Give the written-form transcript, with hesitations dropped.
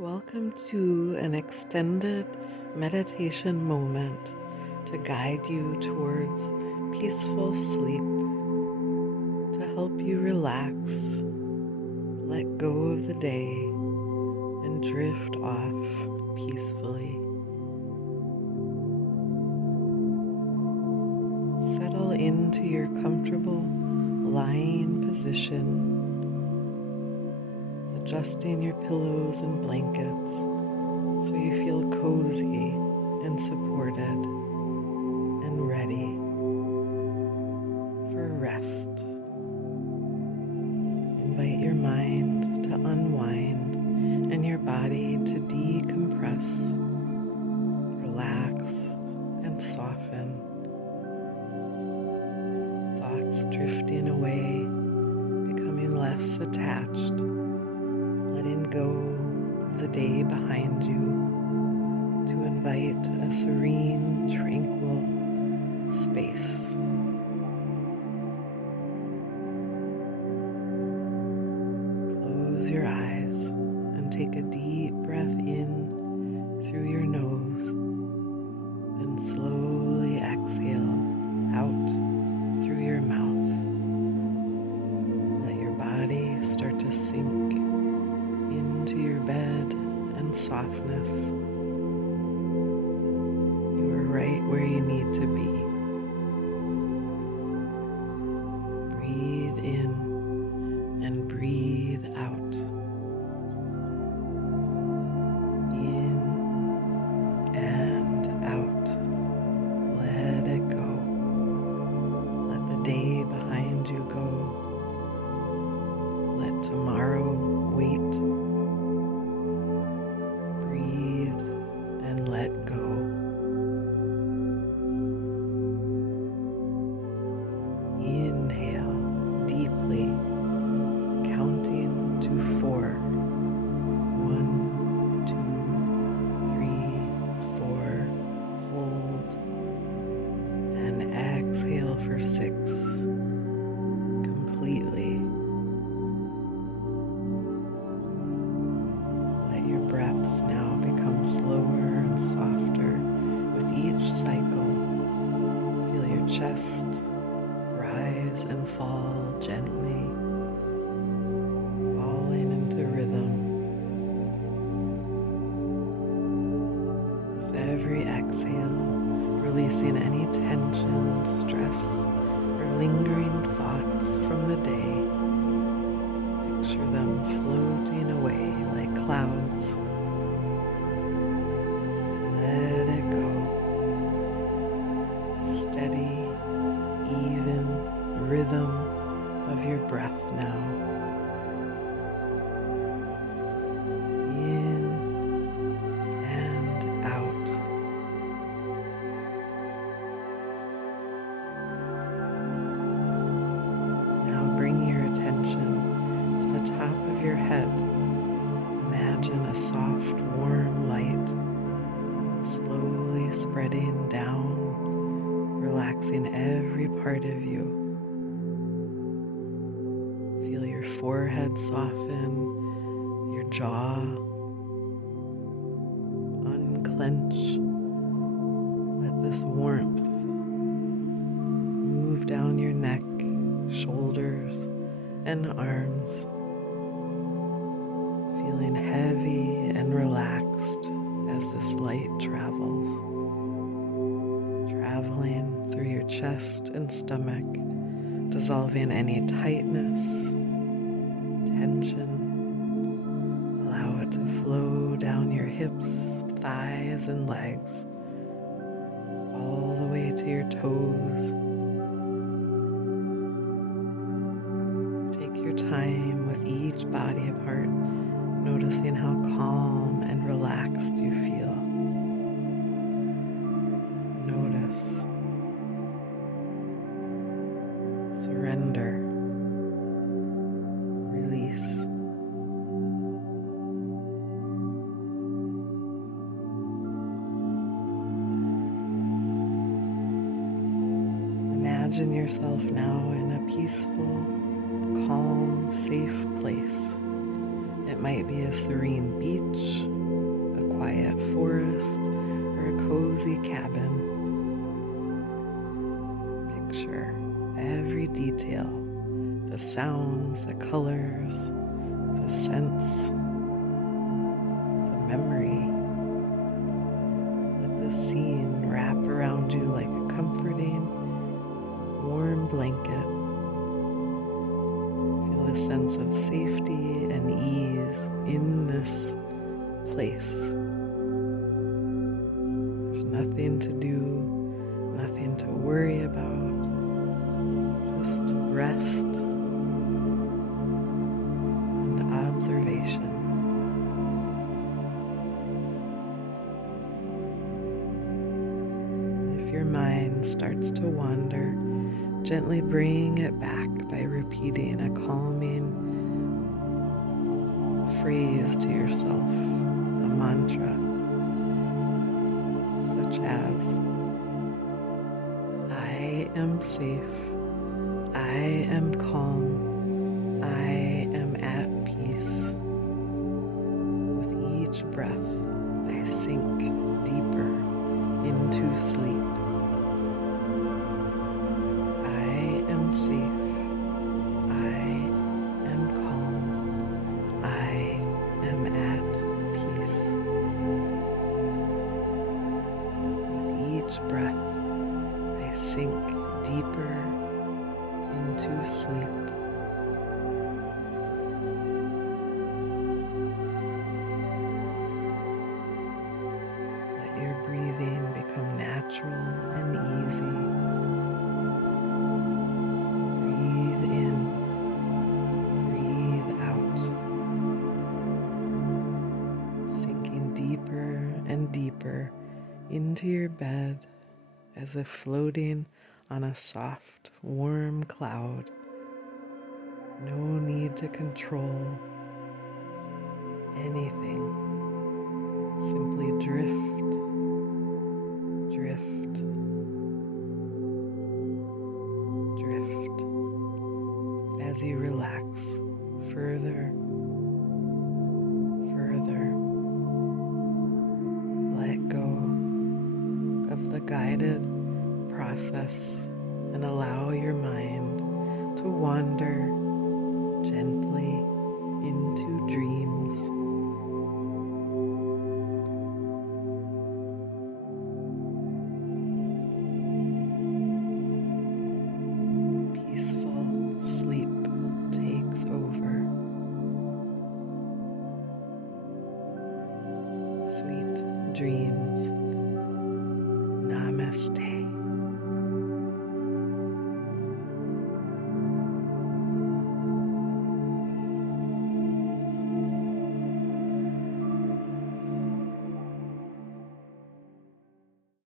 Welcome to an extended meditation moment to guide you towards peaceful sleep, to help you relax, let go of the day, and drift off peacefully. Settle into your comfortable lying position, adjusting your pillows and blankets so you feel cozy and supported and ready for rest. Invite your mind to unwind and your body to decompress, relax, and soften. Thoughts drifting away, becoming less attached, letting go of the day behind you to invite a serene, tranquil space. Close your eyes and take a deep breath in through your nose, then slowly exhale out through your mouth. Let your body start to sink into your bed and softness. You are right where you need to be. Breathe in and breathe out. In and out. Let it go. Let the day behind you go. Let tomorrow wait. Breathe and let go. Inhale deeply, counting to 4. 1, 2, 3, 4. Hold and exhale for 6. Completely. Let your breaths now become slower and softer with each cycle. Feel your chest rise and fall gently, falling into rhythm. With every exhale, releasing any tension, stress, or lingering thoughts from the day. Picture them floating away like clouds. Let it go. Steady, even rhythm of your breath now. In and out. Now bring your attention to the top of your head. Imagine a soft, warm light slowly spreading down, relaxing every part of you. Feel your forehead soften, your jaw unclench. Let this warmth move down your neck, shoulders, and arms, feeling heavy and relaxed as this light travels, traveling through your chest and stomach, dissolving any tightness, tension. Allow it to flow down your hips, thighs, and legs, all the way to your toes. Take your time with each body part, noticing how calm and relaxed you feel. Notice. Surrender. Release. Imagine yourself now in a peaceful, calm, safe place. It It might be a serene beach, a quiet forest, or a cozy cabin. Picture every detail, the sounds, the colors, the scents, the memory. Let the scene wrap around you like a comforting, warm blanket. Feel a sense of safety and ease in this place. There's nothing to do, nothing to worry about. Just rest and observation. If your mind starts to wander, gently bring it back by repeating a calming phrase to yourself, a mantra, such as, I am safe, I am calm, I am at peace. With each breath, I sink deeper into sleep. I am safe, I am calm, I am at peace. With each breath, I sink deeper into sleep. Let your breathing become natural and easy. Breathe in, breathe out, sinking deeper and deeper into your bed as if floating on a soft, warm cloud. No need to control anything. Simply drift, drift, drift as you relax further, further. Let go of the guided process and allow your mind to wander gently into dreams. Peaceful sleep takes over. Sweet dreams. Namaste.